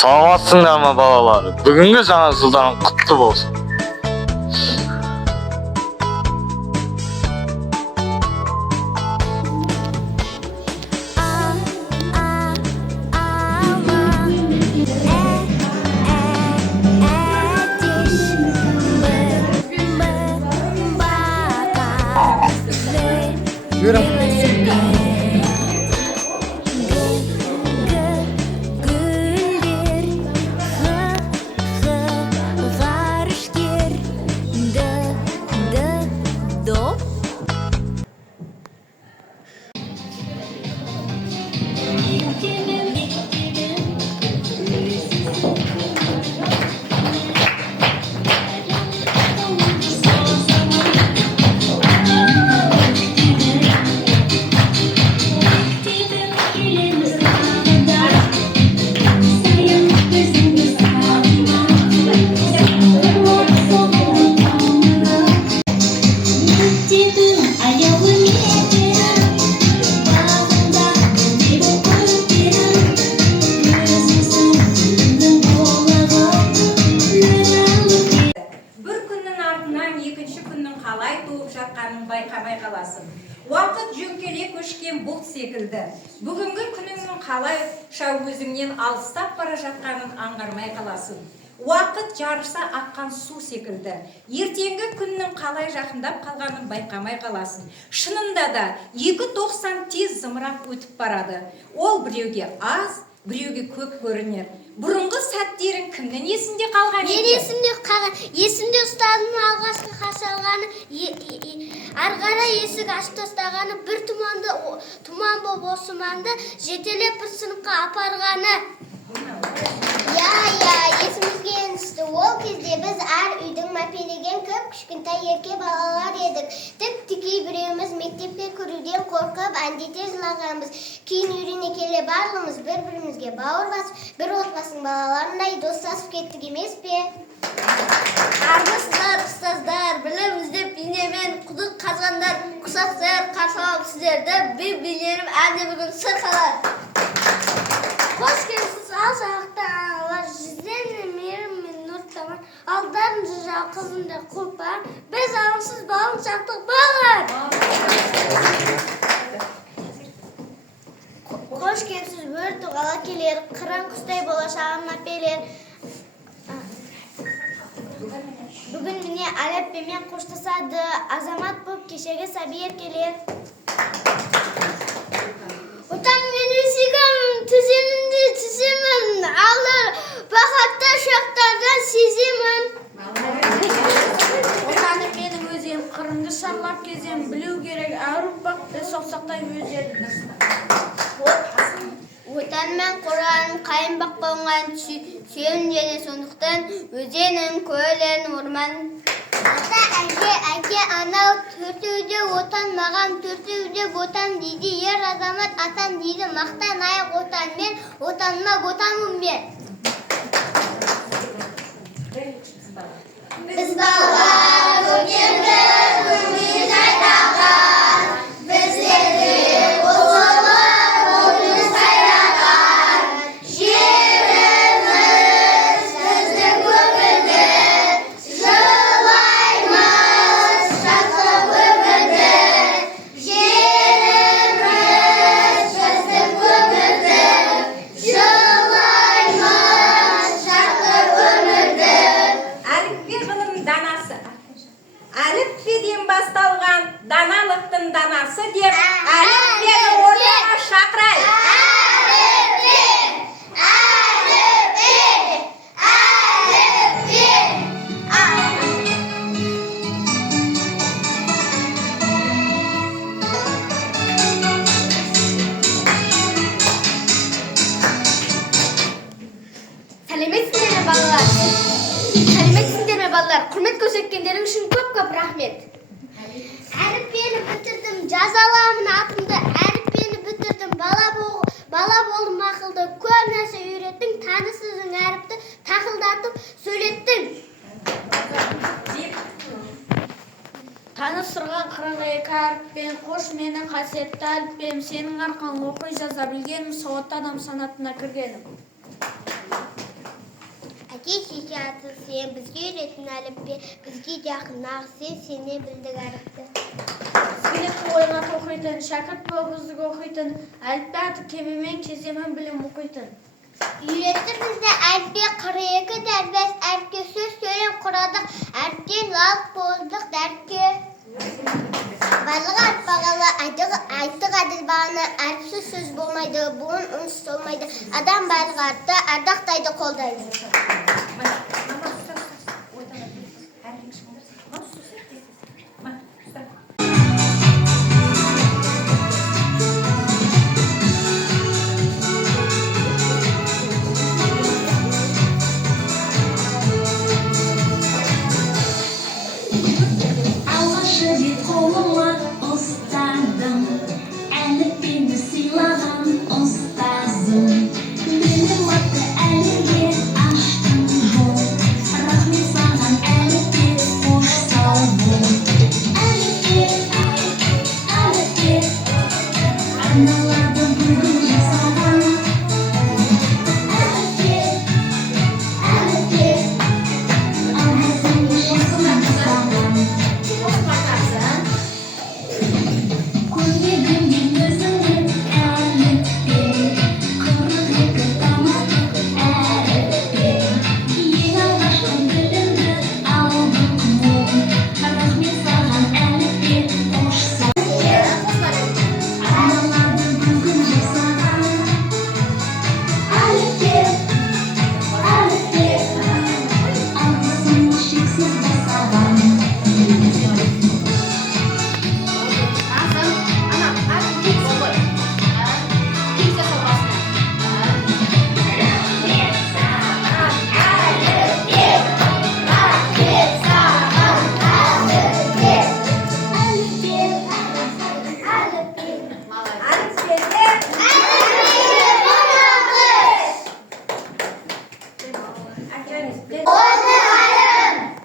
Саламатсыңдар ма балалар? Бүгінгі жаңа жылдарың құтты болсын. Байқамай қаласың. Уақыт жөңкеле көшкен бұлт секілді. Бүгінгі күніңнің қалайша өзіңнен алыстап бара жатқанын аңғармай қаласың. Уақыт жарыса аққан су секілді. Ертеңгі күннің қалай жақындап қалғанын байқамай қаласың. Шынында да 2.90 тез зымырап өтіп барады. Ол біреуге аз, біреуге көп көрінер. Бұрынғы сәттерің кімнің есінде қалған екен? Мен есімде қалған. Есімде ұстазымның алғашқы қашалғаны, арғара есік ашып тастағаны, бір тұман боп осыманды жетелеп бір сыныпқа апарғаны. Есімізге еністі. Ол кезде біз әр үйдің мәпелеген көп кішкентай ерке балалар едік. Тік-тікей біреуіміз мектепке кіруден қорқып, әндете жылағанбыз. Кейін үйрене келе барлығымыз бір-бірімізге бауыр басып, бір отбасының балаларындай достасып кеттік емес пе? Армысыздар, ұстаздар, білім іздеп бейнемен құдық қазғандар, құсақсаяр қарсалап сіздерді, білерім әнде бүгін сырқалар. Қош келсіз, ал жағақтан аналар, жүзден мейірім мен нұр тамар, алдарын жыжал қызында құлпар, біз алымсыз балын шақтық балар. Қош келсіз, өр тұғала келер, қыран құстай болашағын апелер. Бүгін міне әліппемен қоштасады, азамат болып кешегі сәби еркелер. Отан мен өсегім, түземінде түземін, алдар бақатта шақтардан сеземін. Отаны менің өзем, қырымды шарлап кезем, білу керек, әр ұрпақты соқсақтай өзем. Отан мен қораның қайынбақ болған сүйем және сондықтан өзенің, көлін, орман. Ата, әке, анау төртеуде отан, маған төртеуде отан дейді ер азамат, атам дейді мақтан аяқ отан мен, отаныма отанмын мен. Біз балалар көктемді көңіл жайнаған, біздерді әліппеден басталған даналықтың данасы деп әліппені ортаға шақырайық. Сәлеметсіңдер ме балалар? Құрмет көрсеткендерің үшін көп рахмет. Әріппені бітірдім, жазаламын атымды, әріппені бітірдім, бала болдым ақылды, көп нәрсе үйреттің, танысыздың әріпті тақылдатып сөйлеттің. Таныстырған қырағы екі әріппен, қош менің қасиетті әліппем, сенің арқаң оқи жаза білгенім, сауатты адам санатына кіргенім. Bizge şişatı sen, bizge öğretin alipbe, bizge yakınaq sen, seni bildik arıptı. Sizgilik oyuna toxuytun, şakırt boğuzluk oxuytun, alipbe kemimen kezemen bilim oxuytun. Ürettir bizde alipbe 42 derbes, alipbe söz söylen kuradık, alipbe laf bozduk derke. Balık alp bağalı, aytık adil bağını, alpsiz söz bulmaydı, buğun unsuz olmaydı. Adam balık arttı, ardaktaydı koldaydı.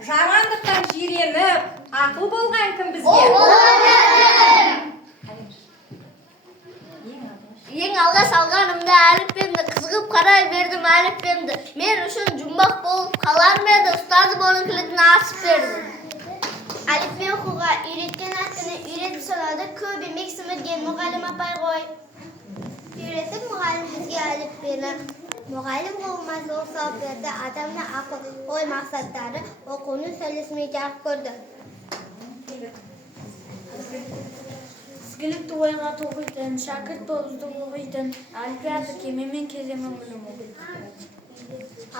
Жамандықтан жиреніп, ақыл болған кім бізге? Ең алға салғанымда әліппемді қызығып қарай бердім әліппемді. Мен үшін жұмбақ болып қалар ма еді, ұстазым оның кілтін асып берді. Alipbe okuğa üretken hakkını üretip saladı, köp emek sımırgen muğalim apay koy. Üretip muğalim bizge alipbeni. Muğalim olmaz olsa berdi, adamla akıl oy maksatları okunu söylesmeye cevap gördü. Sizgilik oyuna toxuytun, şakırt boğuzluk oxuytun, alipbe kemimen kezemen bilim oxuytun.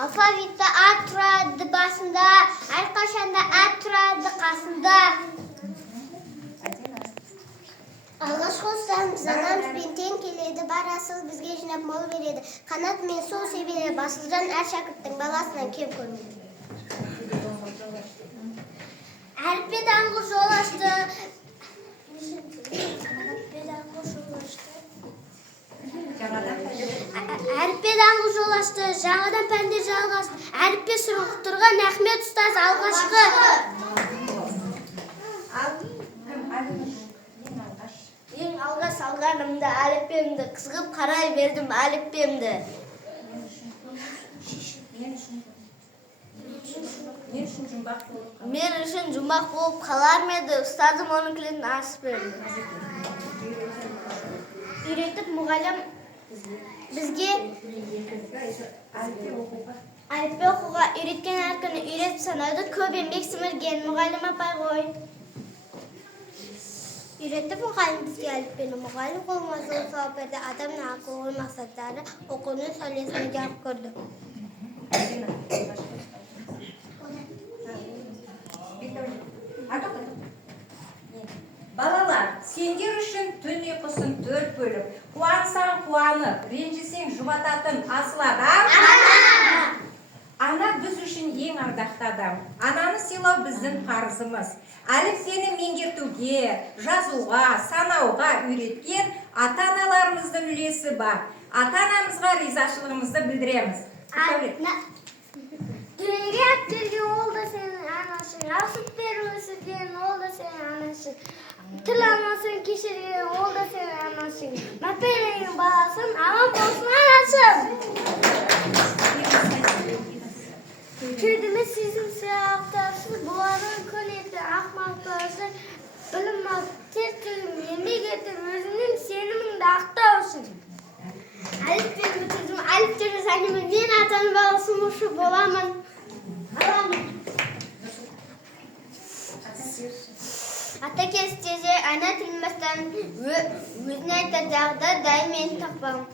Alfabette A turadı başında, arkadaşında A turadı kasında. Alğaç olsam zanamız binten keledi, barasız bizge jinap mol veredi. Kanat men sol sebele basılcan er şakırttın balasından kim görmedi. Alipbe danguş olaştı. Alipbe danguş olaştı, жаңадан пәндер жалғасты. Alipbe сұрықтырған Ахмет ұстаз алғашқы. Ең алға салғанымда әліппемді қызығып қарай бердім әліппемді. Мен үшін жұмбақ болып қалар ма еді, ұстазым оның кілтін асып берді. Üretip muğalim bizge alipbe okuğa üretken hakkını üretip sanadı, köp emek sımırgen muğalim apay koy. Üretip muğalim bizge alipbeni, muğalim olmaz olsa berdi, adamla akıl oy maksatları okunu söylesine cevap gördü. Балалар, сендер үшін түн ұйқысын 4 бөліп, қуансаң қуанып, ренжісең жұбататын асыл адам. Ана біз үшін ең ардақты адам. Ананы сыйлау біздің парызымыз. Әліппені меңгертуге, жазуға, санауға үйреткен ата-аналарымыздың үлесі бар. Ата-анамызға ризашылығымызды білдіреміз. Dünyaya attırgen ol da senin anasın, asıp verirsin ol da senin anasın. Tırlamasın kişiliğin ol da senin anasın. Mapeleyin bağlasın, aman olsun anasın. Kedimiz sizin siyahtarsız, buların kölesi, akmaktarsız, bilinmez, tezgahım, yemeği getir, özünün senimin de akta olsun. Alif beni bitirdim, Alif Cürü Sanim'in en atanı bağlısı muşu bolamın. Ata kestece ana tilmesden özüne tadağda daimen takbam.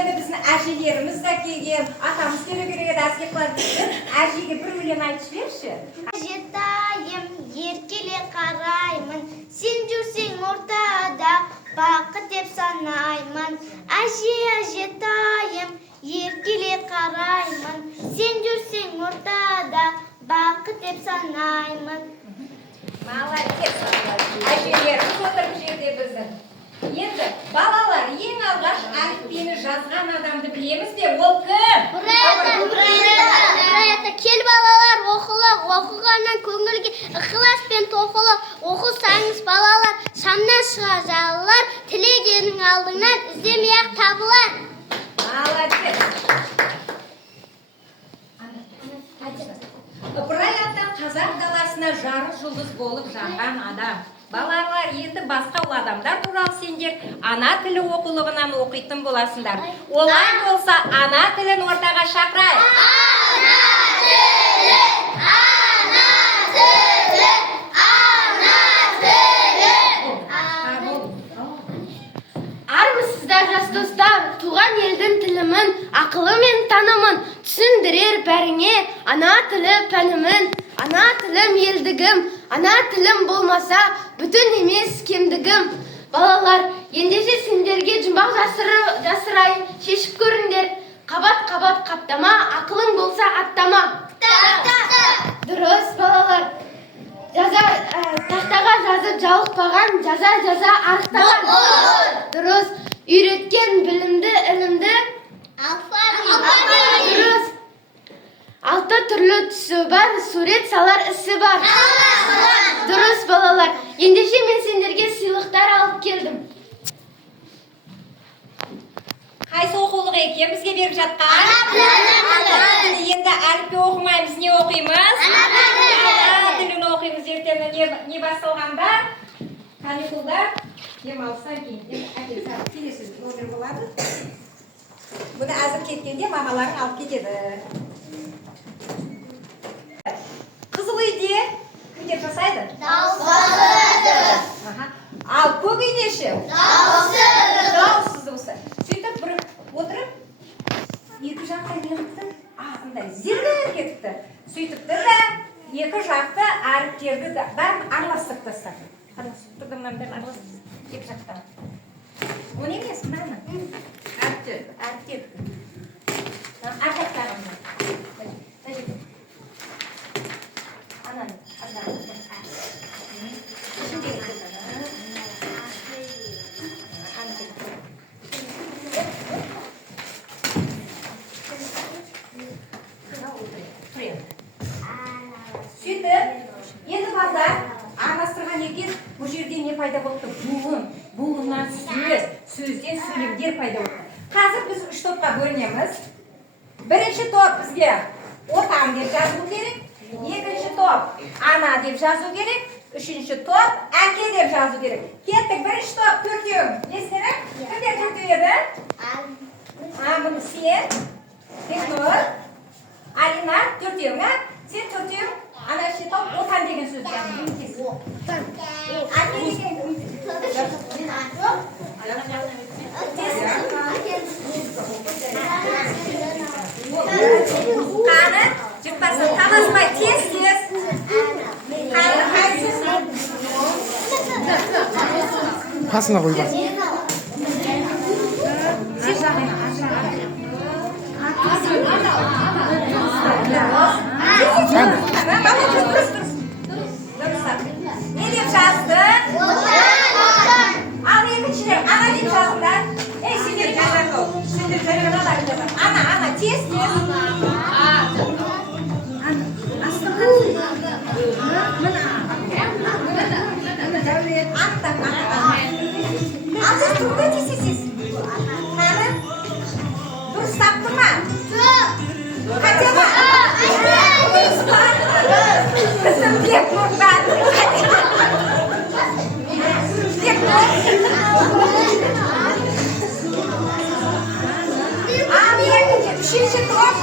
Endi bizni ajelerimiz de kelgan, atamiz kerak dastlik qiladi. әжеге бір өлең айтып жіберші. Жетайым, еркеле қараймын, сен жүрсең ортада, бақыт деп санаймын. Жетайым, еркеле қараймын, сен жүрсең ортада, бақыт деп санаймын. Молодец, әжелеріміз отырып жерде біздің. Енді балалар ең алғаш әліппені жазған адамды білеміз бе? Ол кім? Buraya kel balalar оқығаннан көңілге ықыласпен тоқылы. Оқысаңыз балалар, шамнан шыға жалылар, тілегенің алдыңнан іздемей-ақ табылар. Молодец. Ыбырай ата қазақ даласына жарық жұлдыз болып жанған адам. Балалар, енді басқа адамдар туралы сендер ана тілі оқулығынан оқитын боласыңдар. Олай болса, ана тілін ортаға шақырайық. Ана тілі, ана тілі, ана тілі. Армысыздар жас достар, туған елдің тілімін, ақылы мен танымын түсіндірер бәріңе ана тілі пәнімін. Ана тілім елдігім, ана тілім болмаса бүтін емес кемдігім. Балалар, ендеше сендерге жұмбақ жасырайын, шешіп көріңдер. Қабат-қабат қаптама, ақылың болса аттама. Дұрыс, балалар. Тақтаға жазып жалықпаған, жаза арықтаған. Дұрыс, үйреткен білімді, ілімді. Дұрыс. 6 түрлі түсі бар, сурет салар ісі бар. Дұрыс, балалар. Ендеше мен сендерге сыйлықтар алып келдім. Қайсы оқулық екен бізге беріп жатқан? Ана тілі. Енді әліппе оқымаймыз, не оқимыз? Ана тілін оқимыз. Ертең не басталғанда? Каникулда демалыстан кейін. Әкелсіз, келесіз, номер болады. Бұны әзір кеткенде мамаларың алып кетеді. Қызыл үйде кім деп жасайды? Ал көк үйде ше? Дауыссыз дауысы. Сөйтіп бір отырып, екі жақта не қыпты? Ағындай зергіп кетіпті. Сөйтіпті да екі жақта әріптерді бәрін араластырып тастады. Тұрдымнан бәрін араластырып екі жақта. Оны емес, мынаны. Әріптер. Әр жақтарында. Ананы, сөйтіп, енді балдар араластырған екен, бұл жерде не пайда болыпты? Буыннан сөзден сөйлемдер пайда болыпты. Қазір біз 3 топқа бөлінеміз. Бірінші топ бізге отан деп жазу керек, екінші топ ана деп жазу керек, үшінші топ әке деп жазу керек. Кеттік, бірінші топ төртеу. Естерік? Кімдер төртеу еді? Бұны сен, Бекнұр, Алина төртеу, ма? Сен төртеу, ана іште топ отан деген сөз. Әке деген қаны жұртпасын, таласпай тез қаны қайсыз? Қасына қой бас. Не деп жазды? Ал екіншілер ана деп жазыңдар. Сендер жазар қол. Сендер жарғандар жазар. Ана, тез. Ал сіз тұрды десесіз. Қаны? Дұрыс тапты ма? Қате ма? Дұрыс па? Біздің Бекнұрдан. Ал екінші, үшінші топ.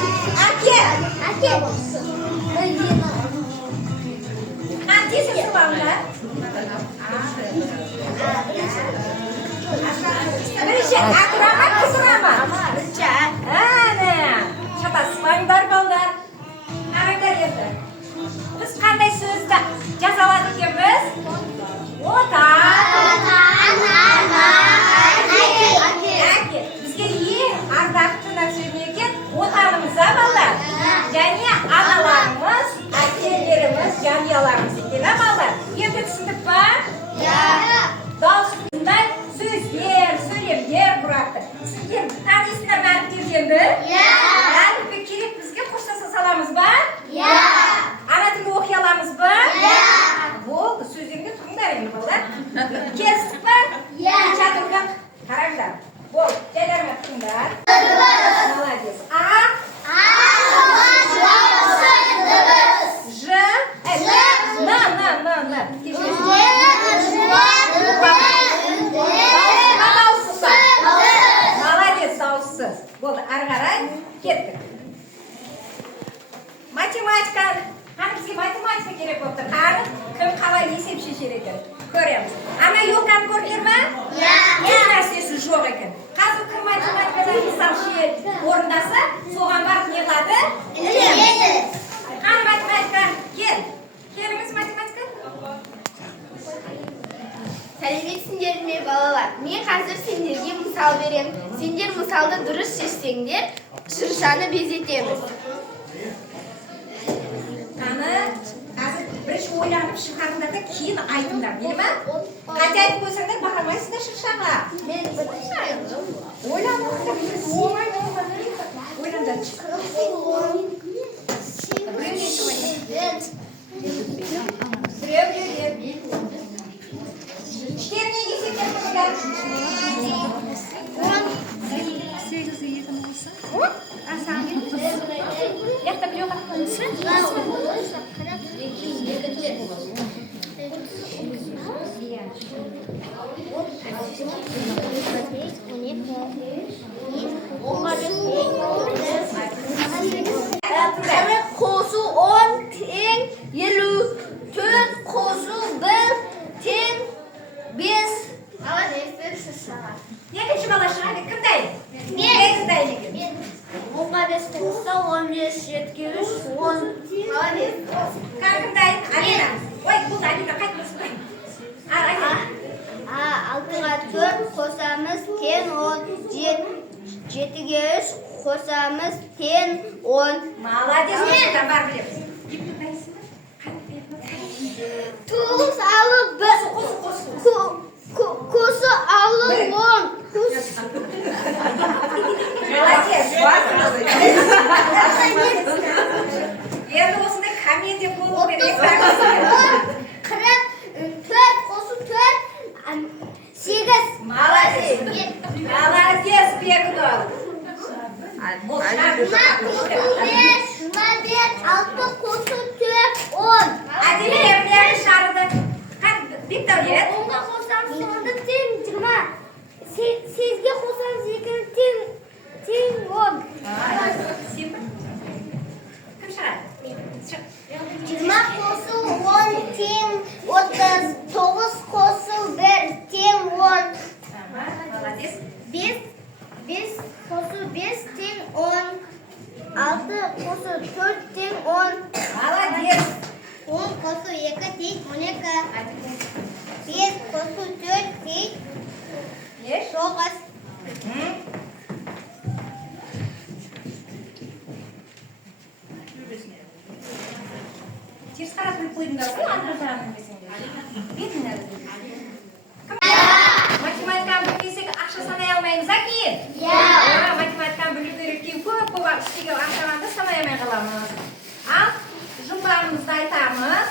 Әке. Тез сұраңдар. Бірінші, ақырама, кісірама? Бірінші, әне. Шатаспаңдар балдар. Қарай аламыз екен, балалар? Енді түсіндік па? Дауысында сөздер, сөйлемдер құрады. Сіздер танисыңдар ма әріптерденді? Әріпі керек бізге қоштаса саламыз ба? Ана тілді оқи аламыз ба? Болды, сөздерге тұрыңдар енді балалар. Келістік па? Жатырға қараңдар. Болды, жайларыңа тұрыңдар. Молодец. Молодец, дауыссыз. Болды, ары қарай кеттік. Математика. Бізге математика керек болып тұр. Кім қалай есеп шешер екен? Көреміз. Ана елканы көрдіңдер ме? Еш нәрсесі жоқ екен. Қазір кім математикадан мысал орындаса, соған барып не қылады? Қаны математика? Келіңіз математика? Сәлеметсіңдер ме балалар? Мен қазір сендерге мысал берем. Сендер мысалды дұрыс шешсеңдер, шыршаны безетеміз. Қаны қазір бірінші ойланып шығарыңдар да кейін айтыңдар, değil ме? Қате айтып қойсаңдар барамайсыңдар шыршаға. Ойланыңдар. Ойландар. İşlerine geçecek kadar. 8'i 7 olsa. Sen yakta biliyor musun? Qo'su 10 teng 54 qo'su 1 teng 5. Екінші бала шығады, кім дайын? Мен дайын екен. 10'a 5 қосса 15, 7'ge 3, 10. Кім дайын? Алина. Ой, бұл Алина қайтмасын. Алина. 6'ga 4 қосамыз тең 10, 7'ge 3 қосамыз тең 10. Молодец, осыдан бар білеміз. Тоғыз алып бір қосы алып 10. Молодец, енді осындай комедия болу керек. 44 қосы 4, 8. Молодец. Молодец, Бегнов. 25, 6 қосы 4, 10. Әдемілерін шарыды. Бекдәулет. 10'ga қосам сонда тең 20. 8'ge қосам 2 тең 10. Кім шығады? 20 қосы 10 тең 30. 9 қосы 1 тең 10. Молодец. 5 қосы 5 тең 10. 6 қосы 4 тең 10. Молодец. 10 қосы 2 тең 12. 5 қосы 4 тең 9. Теріс қарап біліп қойдыңдар ғой, артқа жағынан десеңдер. Бетіңдер. Математиканы білмесек ақша санай алмаймыз, кейін? Математиканы білу керек кейін көп істеген ақшаны санай алмай қаламыз. Ал жұмбағымызды айтамыз.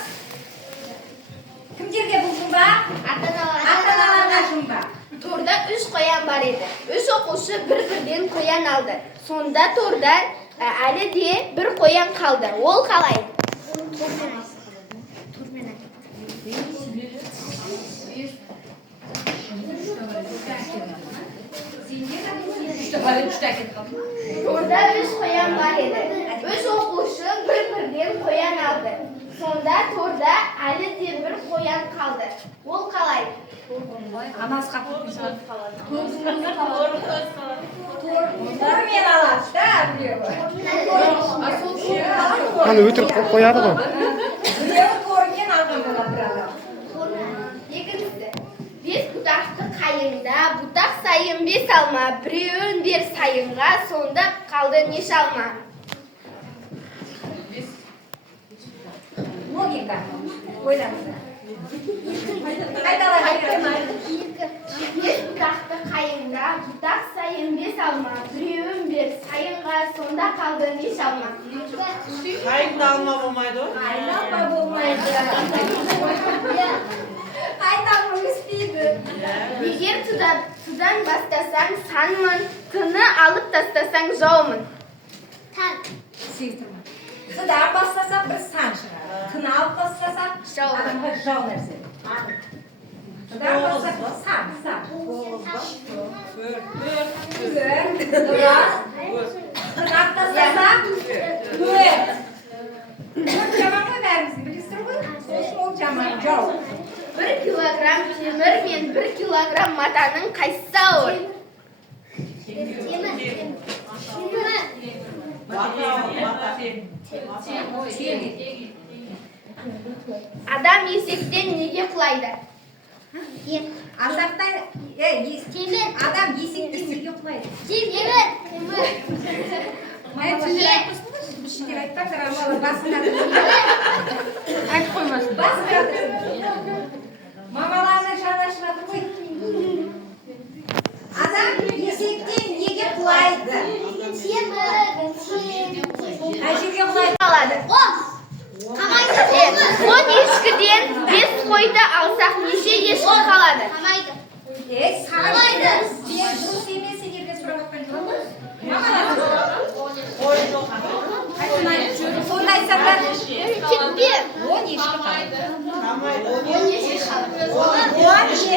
Кімдерге бұл жұмбақ? Ата-аналарға жұмбақ. Торда 3 қоян бар еді. 3 оқушы бір-бірден қоян алды. Сонда тордан әлі де бір қоян қалды. Ол қалай? Торда 3 қоян бар еді. 3 оқушы бір-бірден қоян алды. Сонда торда әлі де бір қоян қалды. Ол қалай? Анасы қапып шығады. Тормен алады, да, біреуі. Аны өтірік қояды ғой. Біреуі тормен алған болады адам. Екіншісі, 5 бұтақты қайыңда, бұтақ сайын 5 алма, біреуін бер сайынға, сонда қалды неше алма? Логика. ойлаңыздар. Қайталап Бес бұтақты қайыңға, бұтақ сайын бес алма. Біреуін бер сайынға, сонда қалды неш алма. Қайында алма болмайды ғой? Айналма болмайды. Қайталап өспейді. Егер судан бастасаң санмын, күні алып тастасаң жаумын. Судан бастасақ бір сан шығар. Күні алып бастасақ адамға жау нәрсе. Судан бастасақ сан. Күні тастасақ төрт. Жаман ғой бәріміздің білесіздер ғой? Сосын ол жаман жау. 1 килограмм темір мен 1 килограмм матаның қайсысы ауыр? Адам есектен неге құлайды? Адам есектен неге құлайды? Ішіндер айтпаңдар, амалы басында. Айтып қоймасын. Басында. Мамаларына жаны ашып жатыр ғой. Адам есектен неге құлайды? Қай жерге құлайды? Қалады. 10 ешкіден 5 қойды алсақ неше ешкі қалады? Сағайды. Сен дұрыс емес сендерге сұрап отқан жоқпын. Сонда айтсаңдар, 10 ешкі қалады. 10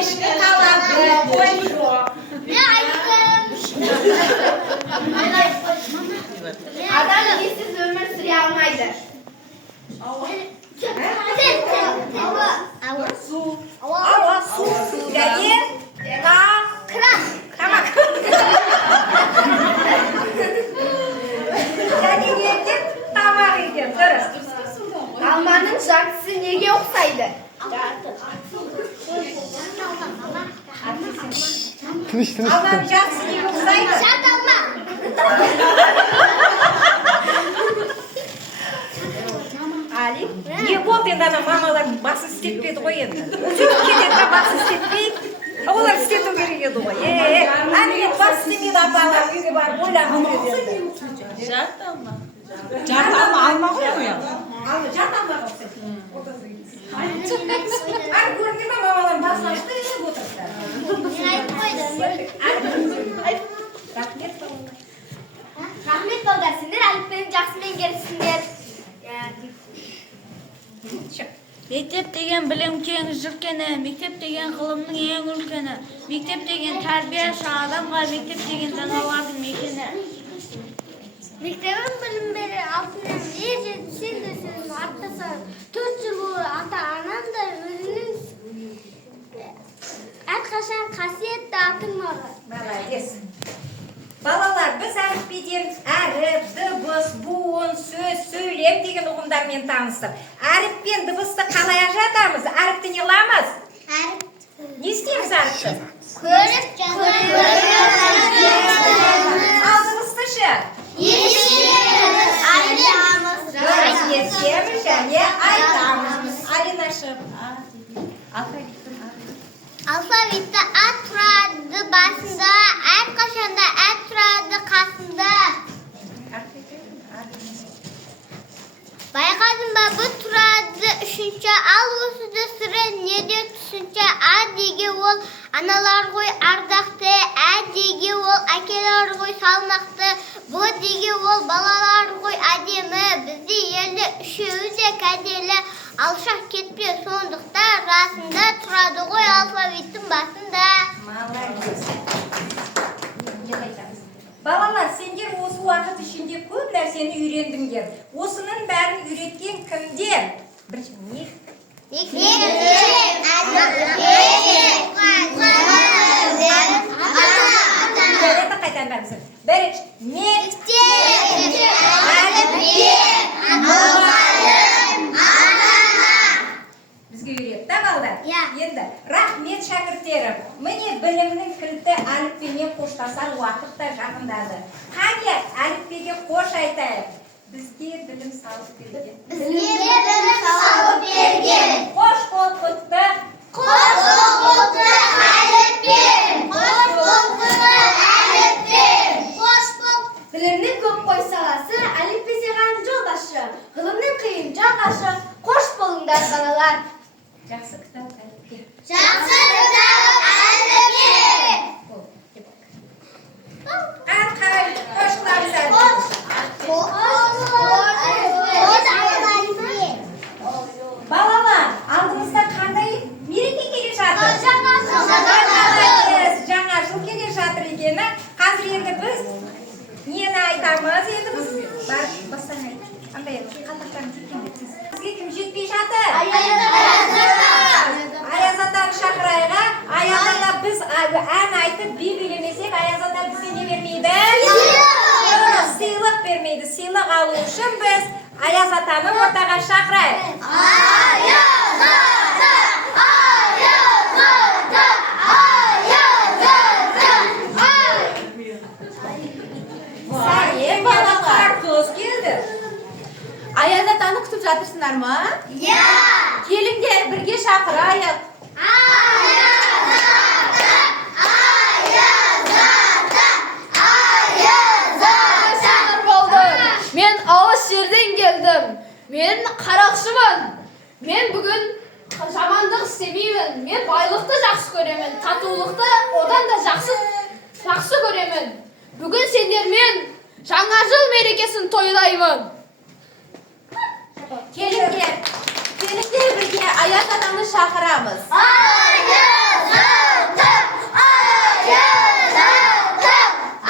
ешкі қалады. Ой жоқ. Адам несіз өмір сүре алмайды. Ауа, су, және тамақ. Және ертең тамақ екен. Дұрыс. Алманың жартысы неге ұқсайды? Тыныш. Алманың жартысы неге ұқсайды? Али, не болды енді ана мамалардың басы істетпеді ғой енді. Сөйтіп кетеді, басы істетпейді. Олар істету керек еді ғой. Әне басы істемейді апалар үйге барып ойланып жүреді. Жарты алма ғой қояды. Жарты алмаға ұқсайды. Ары көрінген ба мамалардың басын ашты деп отырсыздар. Рахмет балдар, сендер әліппені жақсы меңгеріпсіңдер. Мектеп деген білім кең жүркені, мектеп деген ғылымның ең үлкені, мектеп деген тәрбие адамға, мектеп деген даналардың мекені. Мектебім білім берер алтыннан сен де сөзін аттасаң 4 жыл болды ата-анам да өзінің әрқашан қасиетті атың маған. Молодец. Балалар, біз әліпбиден әріп, дыбыс, буын, сөз, сөйлем деген ұғымдармен таныстық. Әріп пен дыбысты қалай ажыратамыз? Әріпті не қыламыз? Не істейміз әріпті? Көріп, Ал дыбысты ше? Естеміз және айтамыз. Алинашы. Алфавитті ат тұрады басында, әрқашанда әт тұрады қасында. Байқадың ба бұл тұрады үшінші, ал осыды сұры неде түсінші, а деге ол аналар ғой ардақты, ә деге ол әкелер ғой салмақты, бұ деге ол балалар ғой әдемі, бізді елді үшеуі де кәделі, алшақ кетпе сондықта расында тұрады ғой алфавиттің басында. Молодец. Балалар, сендер осы уақыт ішінде көп нәрсені үйрендіңдер. Осының бәрін үйреткен кімдер? Бірінші, не? Қайтан бәріміз. Бірінші, бізге үйретті, балдар? Енді, рахмет шәкірттерім. Міне білімнің кілті әліппемен қоштасар уақыт та жақындады. Қане әліппеге қош айтайық. Бізге білім салып берген. Бізге білім салып берген. balalar. Жақсы кітап әліппе. Жақсы кітап әліппе. Қанқай қошқыларыңыз Балалар, алдымызда қандай мереке келе жатыр? Жаңа жыл келе жатыр екені. Қазір енді біз нені айтамыз? Енді біз бастан айт. Қандай қатақтарын жеткенде бізге кім жетпей жатыр? Аяз атаны шақырайға. Аяз ата біз ән айтып би билемесек, Аяз ата бізге не бермейді? Сыйлық бермейді. Сыйлық алу үшін біз Аяз атаны ортаға шақырайық. Аяз ата! Аяз ата! Аяз ата! Сәлем балалар, қос келді. Аяз атаны күтіп жатырсыңдар ма? Иә! Келіңдер, бірге шақырайық. Мен алыс жерден келдім. Мен қарақшымын. Мен бүгін жамандық істемеймін. Мен байлықты жақсы көремін. Татулықты одан да жақсы көремін. Бүгін сендермен жаңа жыл мерекесін тойлаймын. Келіңдер бірге Аяз атаны шақырамыз. Аяз ата! Аяз ата!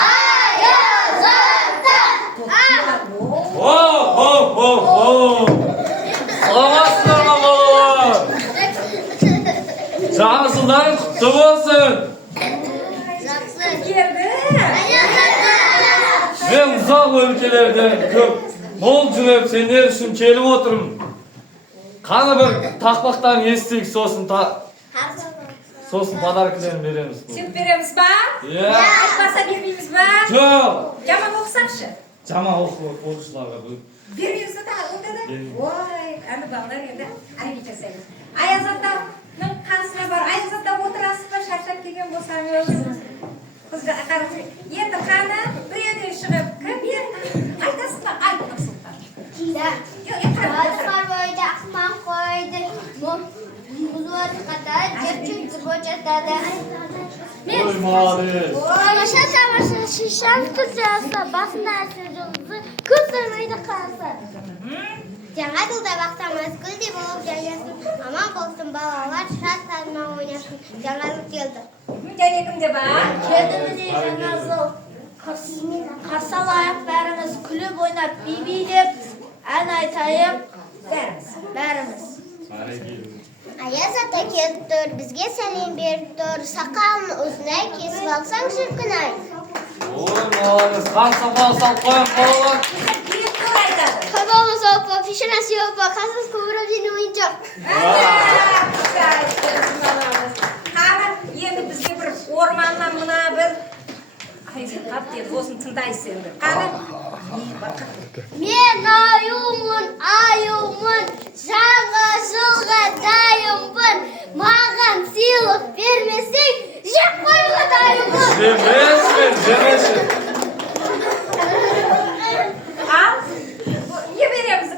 Аяз ата! Саламатсыздар ма балалар? Жаңа жылдарың құтты болсын. Келді. Мен ұзақ өлкелерден көп мол жүлеп сендер үшін келіп отырмын. Қаны бір тақпақтан естейік, сосын подаркілерін береміз. Сен береміз ба? Иә. Айтпаса бермейміз ба? Жоқ. Жаман оқысаңшы. Жаман оқушыларға бұл. Бермейміз ба? Онда да? Ой, әні балалар енді әрекет жасаймыз. Аяз атаның қасына бар. Аяз ата отырасыз ба? Шаршап келген болсаңыз. Енді қаны біреуден шығып кім енді? Айтасыз ба? Айт Нұрсұлтан. Балықар бойды, ақман қойды, мұзуат қатар, жерчүк зыбот жатады. Ой, молодец. Тамаша шишам күзесі, басында әсір жұлдызы, күз сырмайды қарсы. Жаңа жылда бақсамыз, гүлдей болып жайнасын, аман болсын балалар, шат сазма ойнасын, жаңа жыл келді. Және кімде бар? Келді міне жаңа жыл. Қарсы алайық бәріміз, күліп ойнап, би-билеп, ән айтайық, бәріміз. Аяз ата келіп тұр, бізге сәлем беріп тұр, сақалын ұзынай кесіп алсаң шіркін-ай. Ой, молодец. Қансын балсан қойын балалар. Киіп тұр айтады. Қабамыз опа, пешенасы опа, қасыз көбіріп жені ойыншақ. Қаны енді бізге бір орманнан мына бір қап деп осын тыңдайсыз енді. Қаны Мен аюмын, жаңа жылға дайынмын, маған сыйлық бермесең, жеп қоюға дайынмын. Жемесін. ал не береміз?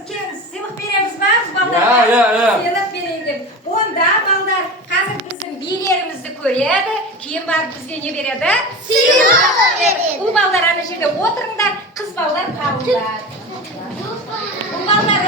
Сыйлық береміз ба? Иә. Сыйлық берейін деп. Онда балдар қазір біздің билерімізді көреді, кейін барып бізге не береді? Сыйлық береді. Бұл балдар ана жерде отырыңдар, қыз балдар қалыңдар. Бұл балдар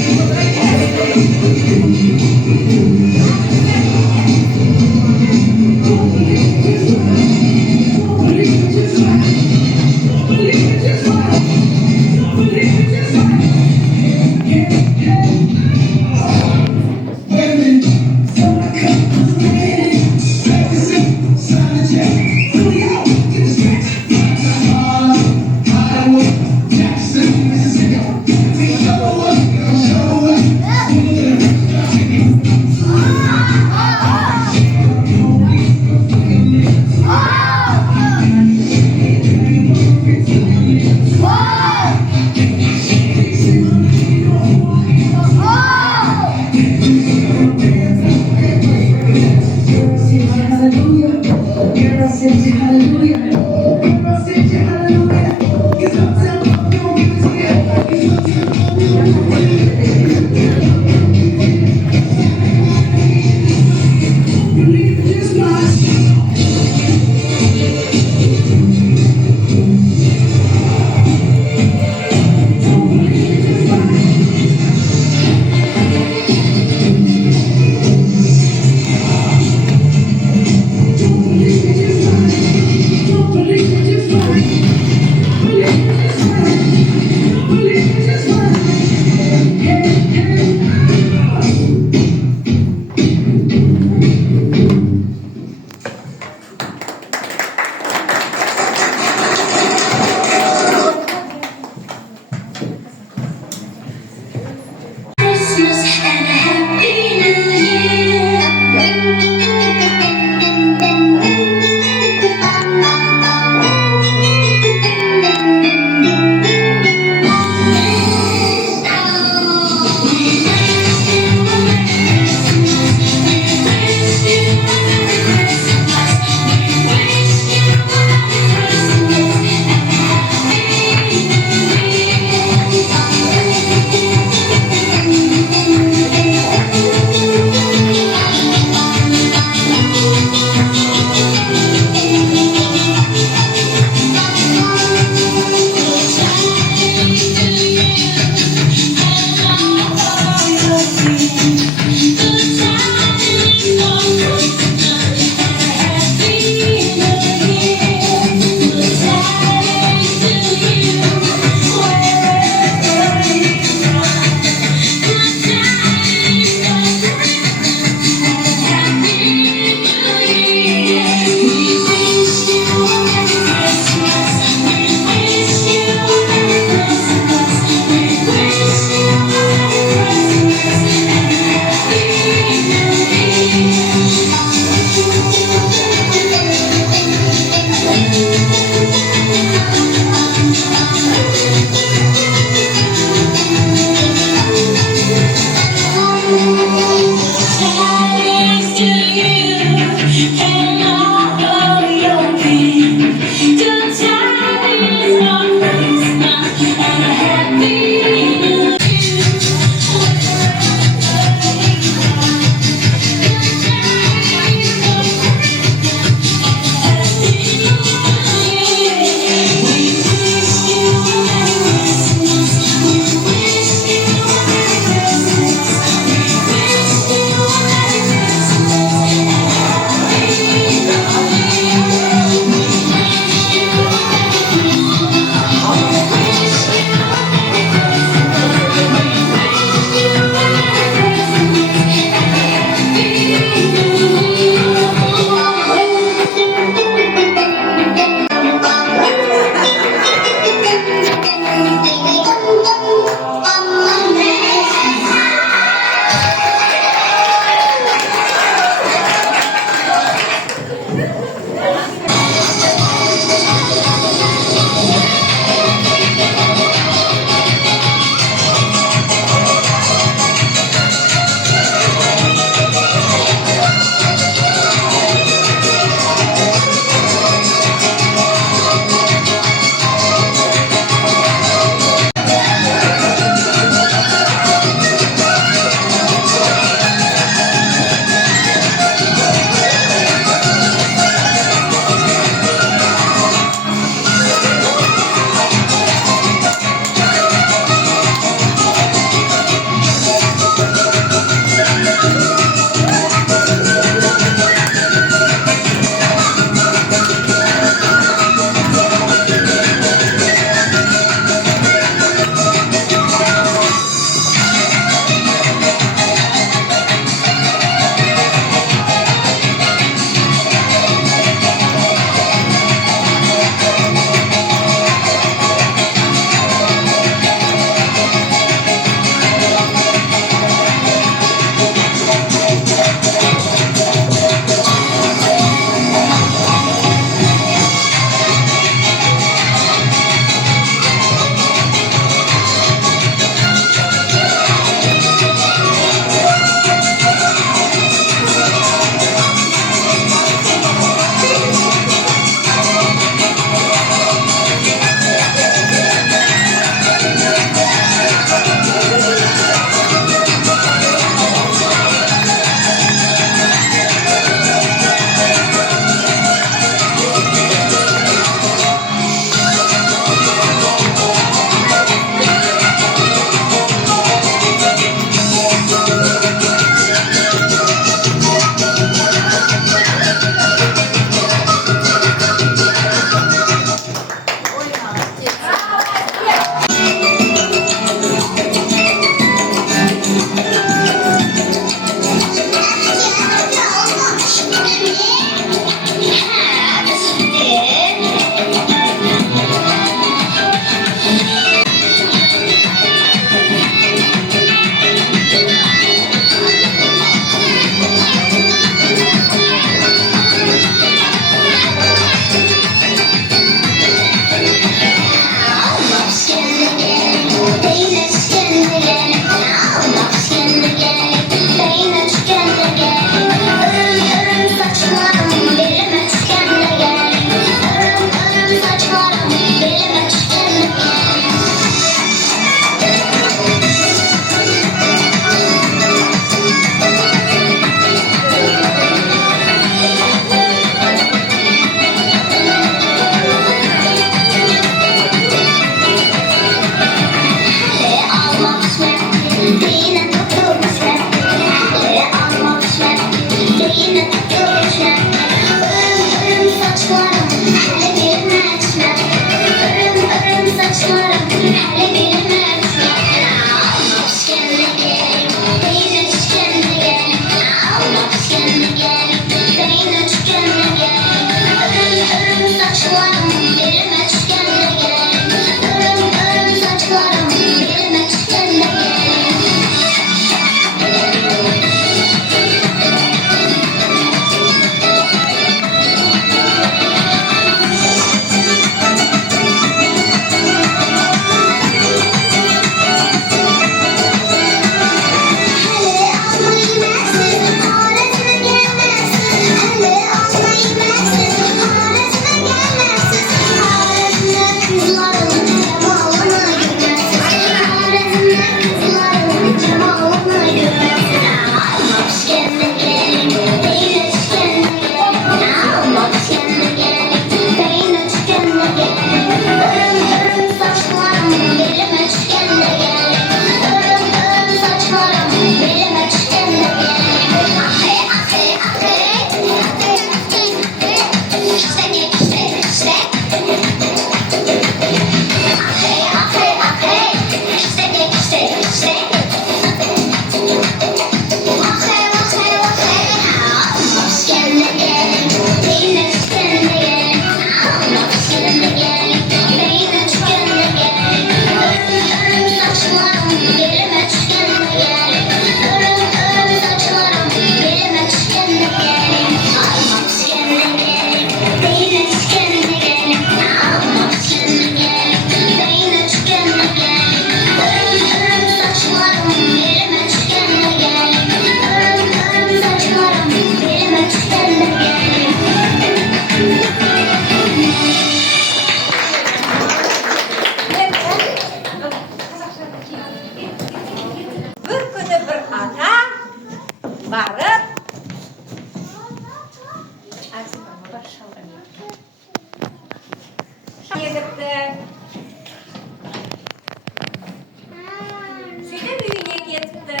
Сөйтіп үйіне кетіпті.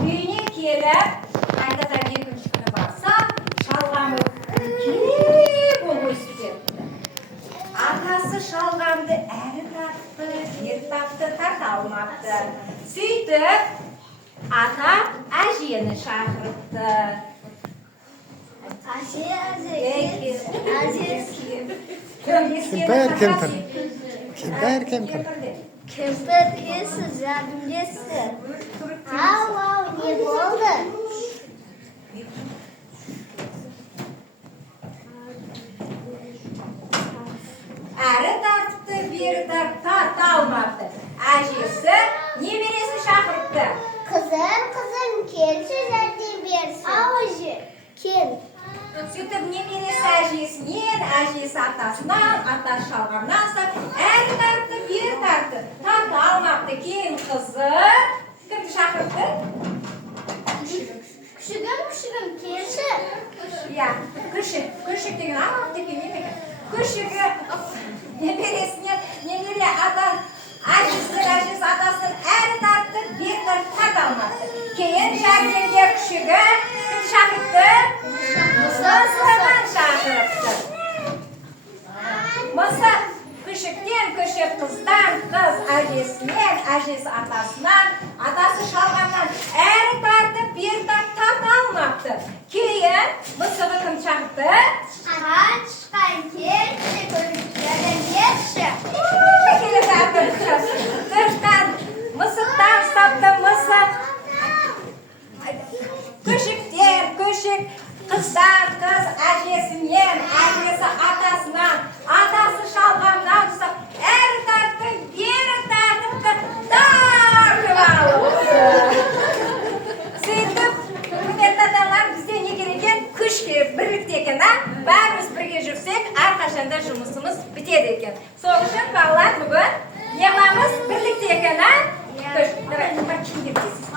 Үйіне келіп, қайтадан екінші күні барса, шалғамы үлкен болып өсіп кетті. Атасы шалғамды әрі тартты, бері тартты, тарта алмапты. Сөйтіп, ата әжені шақырыпты. Кемпір, кемпір. Кемпір келсіз, жәрдемдессіз. Ау, не болды? Әрі тартыпты, бері тартты, тарта алмапты. Әжесі немересін шақырыпты. Қызым, келші жәрдем берсін. Ау, әже, кел. Сөйтіп немересі әжесінен, әжесі атасынан, атасы шалғамнан сап, әрі тартты, бері тартты, тарта алмапты. Кейін қызы кімді шақырыпты? Күшігім, келші. Я, күшік деген ақты келмейді. Күшігі немересінен, немере әжесі атасынан әрі тартты, бері тартты, тарта алмапты. Кейін жәрдемге күшігі кімді шақырыпты? Мысығын шақырыпты. Мысық күшіктен күшік, қыздан қыз әжесінен, әжесі атасынан, атасы шалғаннан әрі тартып, бері тартып, тарта алмапты. Кейін мысығы кім шақырыпты? Шыққан келші, көріністерден берші. Тыртан мысықтан сапты мысық. Күшіктен күшік, қыздан қыз әжесінен, әжесі атасынан, атасы шалғаннан сап, әрі тартты, бері тартыпты, тартып алыпты. Сөйтіп, құрметті адамдар, бізде не керек екен? Күш керек, бірлікте екен, бәріміз бірге жүрсек, әрқашанда жұмысымыз бітеді екен. Сол үшін балалар бүгін не қыламыз? Бірлікте екен, күш. Давай, бір киіндеп тесіз.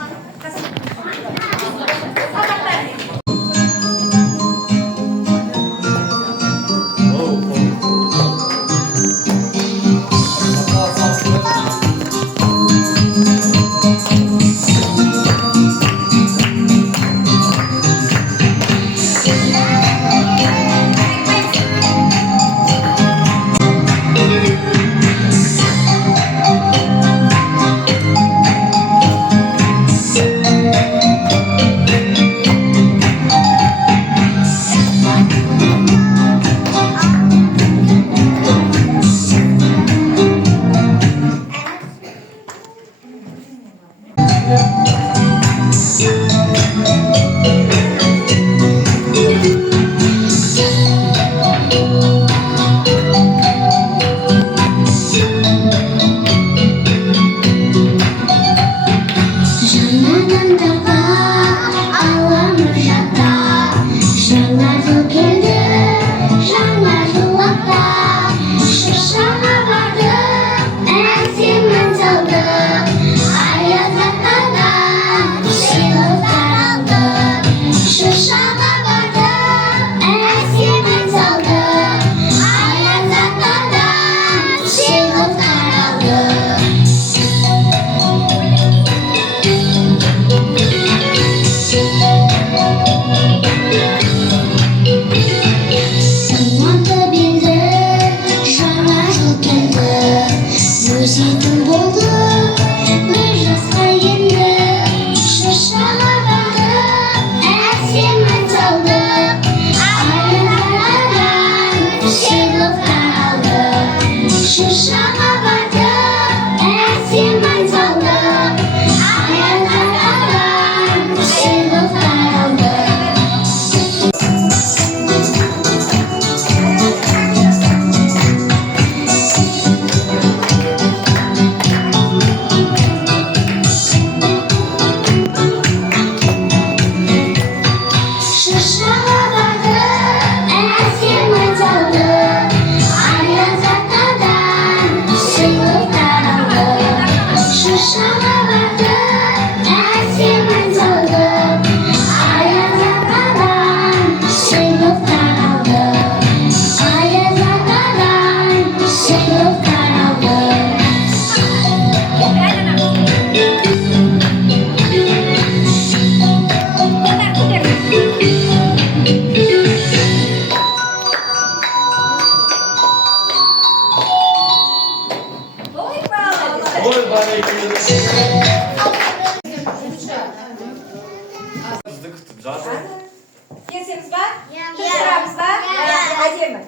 Ой, barakalla. Bizni kutib жатыр. Келісеміз ба? Тұрамыз ба? Әдемі.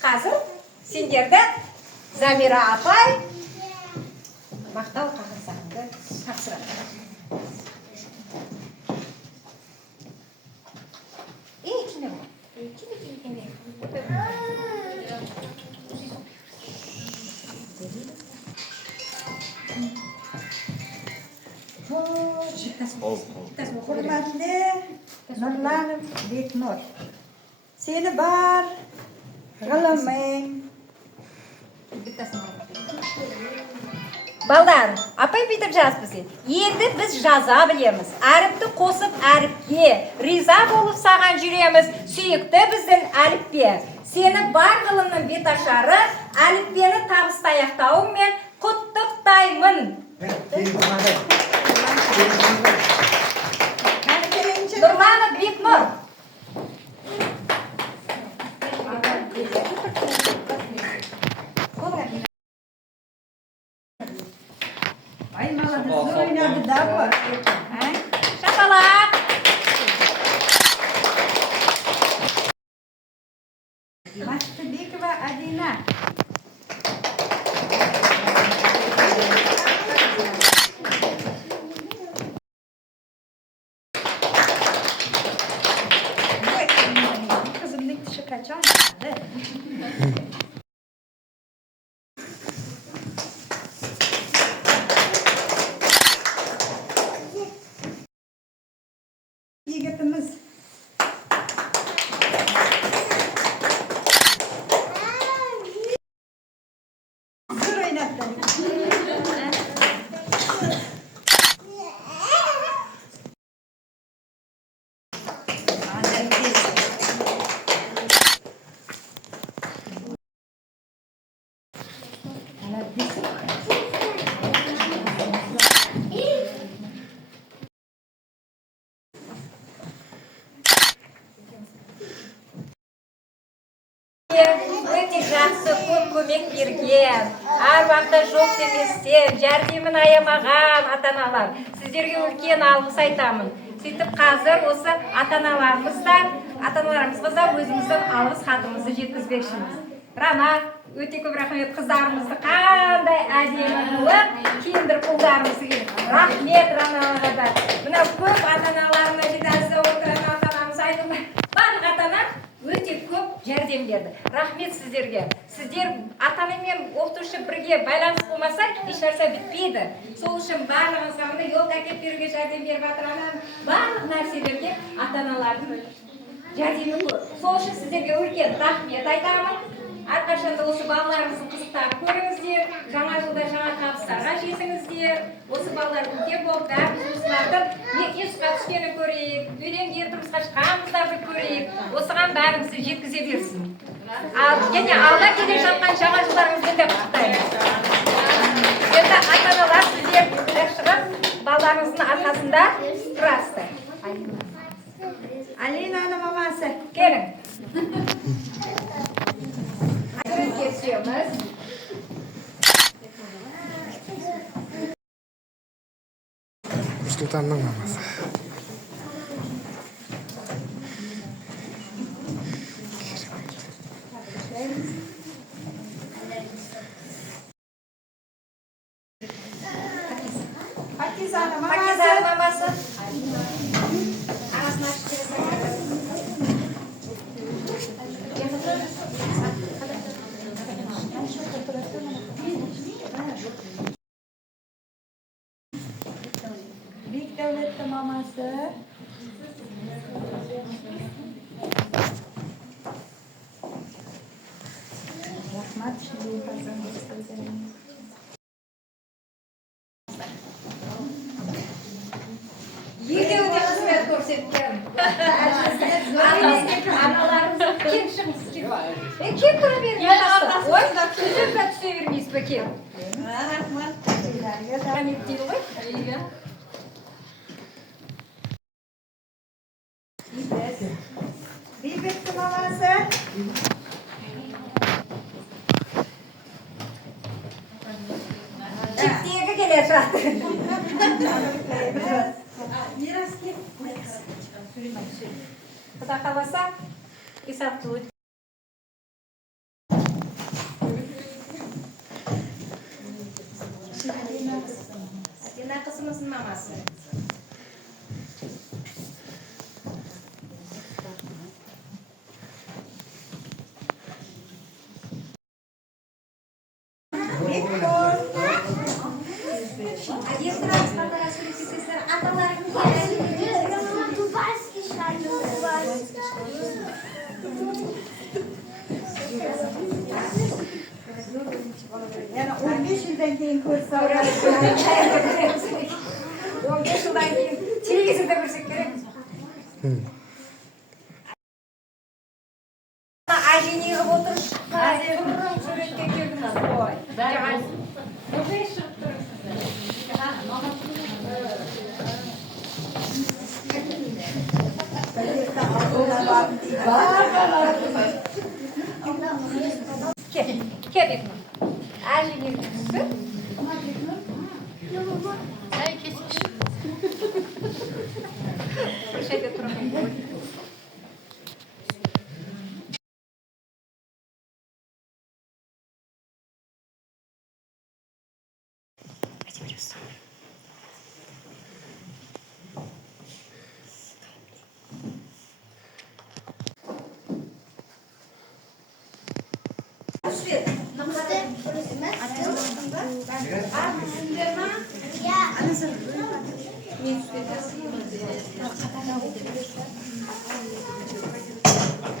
Қазір сендерді Замира апай мақтау қағаздарыңды тапсырады. Кіне бар? Hurmatli Nurlanov Beknur, seni bar g'iliming. Балдар, апай бүйтіп жазыппыз. Енді біз жаза білеміз. Әріпті қосып әріпке, риза болып саған жүреміз, сүйікті біздің әліппе. Сені бар ғылымның беташары, әліппені табысты аяқтауыңмен құттықтаймын. Нұрланов Бекнұр. Ay молодец, oynadı da bu. Шапалақ. Maqtibekova Adina. Kızımın dişi kaçan. Yigitimiz zo'r o'ynabdi. Өте жақсы көмек берген, әр уақытта жоқ деместен, жәрдемін аямаған ата-аналар. Сіздерге үлкен алғыс айтамын. Сөйтіп қазір осы ата-аналарымызға да өзіміздің алғыс хатымызды жеткізбекшіміз. Рана, өте көп рахмет, қыздарымызды қандай әдемі қылып киіндіріп ұлдарымызды. Рахмет, Рана. берді. Рахмет сіздерге. Сіздер ата-ана мен оқытушы бірге байланыс болмаса, еш нәрсе бітпейді. Сол үшін барлығыңызға мына жол әкеп беруге жәрдем беріп жатыр анам. Барлық нәрселерге ата-аналардың жәрдемі көп. Сол үшін сіздерге үлкен рахмет айтамын. Әрқашанда осы балаларыңыздың қызықтарын көріңіздер, жаңа жылда жаңа табыстарға жетіңіздер. Осы балалар үлкен болып, бәріміз осылардың нұсқа түскенін көрейік, үйленген тұрмысқа шыққан қыздарды көрейік. Осыған бәрімізді жеткізе берсін. Және алда келе жатқан жаңа жылдарыңызбен де құттықтаймын. Енді ата-аналар сіздер шығып, балаларыңыздың арқасында тұрасыздар. Алинаның мамасы. Келің. Кесеміз. Нұрсұлтанның мамасы. Пакизаның мамасы. Bek Davlatning mamasi. Rahmat shunday farzandingiz. Екеуі де қызмет көрсеткен. Аналарымыз кем шығыңыз. Кем көре бермейсіз. Ой, түзеп түсе бермейсіз бе кем? Rahmat. Рахмет дейді ғой. Бейбеттің мамасы. Çiftliğe gelir zaten. Kıda kalasa isap tut. Adina kızımızın maması. Yani 15 yıldan keyin ko'rsa 15 yıldan keyin televizorda ko'rsak kerak. Ayni yig'ib o'tirish, turib suratga keldingiz. Voy. 15 yil Kebek mi? Ayni yig'ib. Şeyde duralım.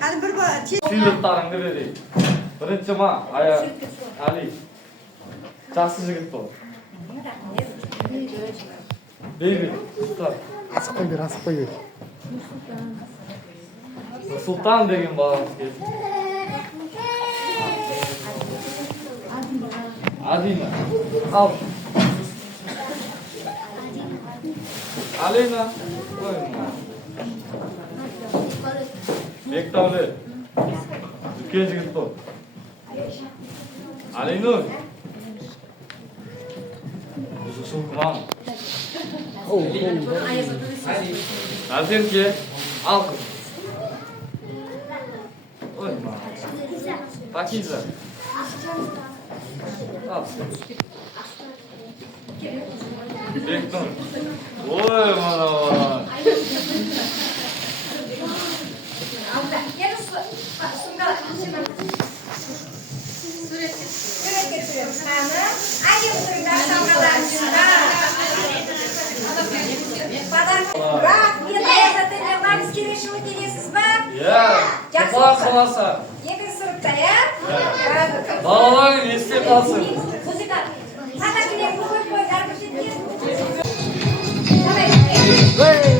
Hadi bir bak. Suyuqlarыңды берейік. Бірінші Ali. Жақсы жігіт бол. Бейбіт, ұстап. Асық қой бер, асық қой бер. Сұлтан деген баламыз келді. Адина. Ал. Алина. Бектавлет. Үлкен жігіт бол. Алинур. Султан. Әрсенке. Ал қыз. Ой, ма. Пакиза. Al. Bekle. Oy bana bana. Gel sunga. Hanım, agentlikler savgalarında. Rahmet Ayazat'ın var, iskelişimi gelesiz mi? Ya, kafa kalasa. Yakın sınıfta ya? Bağlar esте kalsın. Muzika. Sana bile bu koy garmış etkin. Kaylan, kaylan.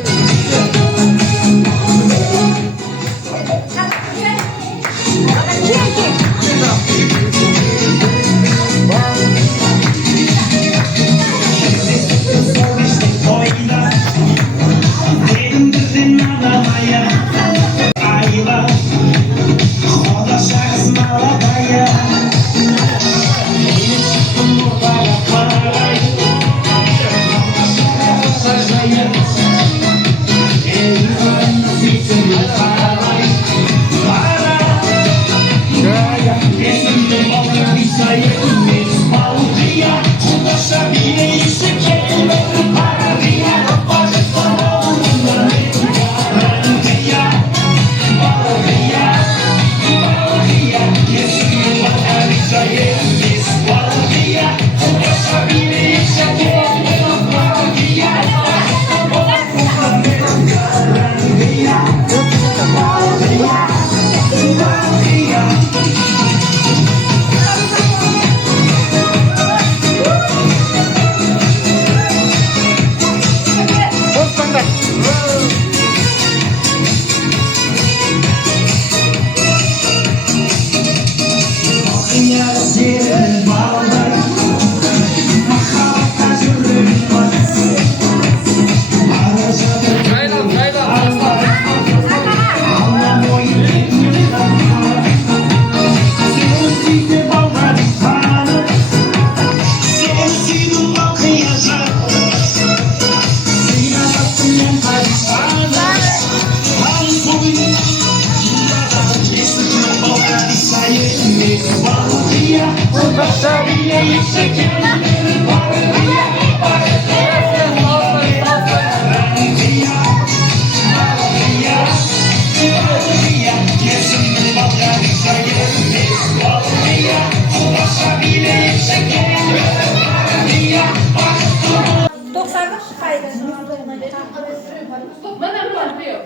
Doksanlık kaydı. Bana mı yapıyor?